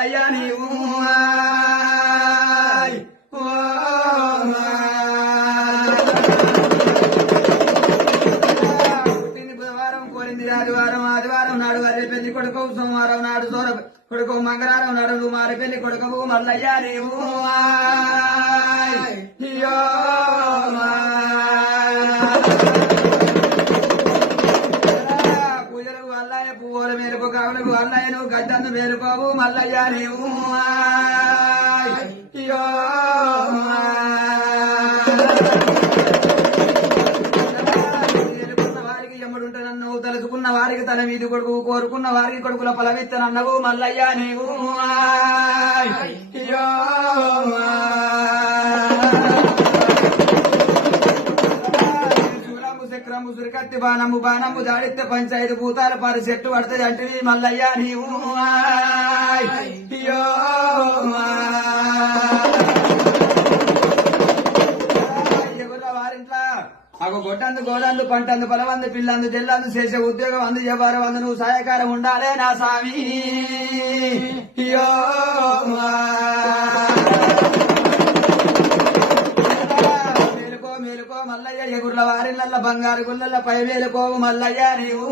అయ్యా నీవు పుట్టింది బుధవారం కోరింది ఆదివారం ఆదివారం నాడు వరే పెళ్లి కొడుకు సోమవారం నాడు సోర కొడుకు మంగళవారం నాడు నువ్వు మారి పెళ్లి కొడుకు మల్లయ్యా నీవు పూజలకు అల్లయ్య పువ్వుల మేరకు కావులకు అల్లయ్య నువ్వు గడ్డందు మేలుకోవు మల్లయ్యా నీవు వారికి ఎమ్మడుంటానన్నావు తలుచుకున్న వారికి తల మీది కొడుకు కోరుకున్న వారికి కొడుకుల ఫలమిత్తనన్నవు మల్లయ్యా నీవు చక్రము సురికత్తి బాణము బాణము జాడితే పంచాయతీ భూతాల పారి చెట్టు పడుతుంది అంటే మల్లయ్యా నీవు వారింట్లా మాకు గొడ్డందు గోడందు పంటందు పొలవందు పిల్లందు జల్లందు చేసే ఉద్యోగం అందు వ్యాపారం అందు నువ్వు సహాయకారం ఉండాలే నా స్వామి మేలుకో మేలుకో మల్లయ్య ఎగుర్ల వారిళ్ళ బంగారు గుళ్ళ పై మేలుకోవు మల్లయ్య నీవు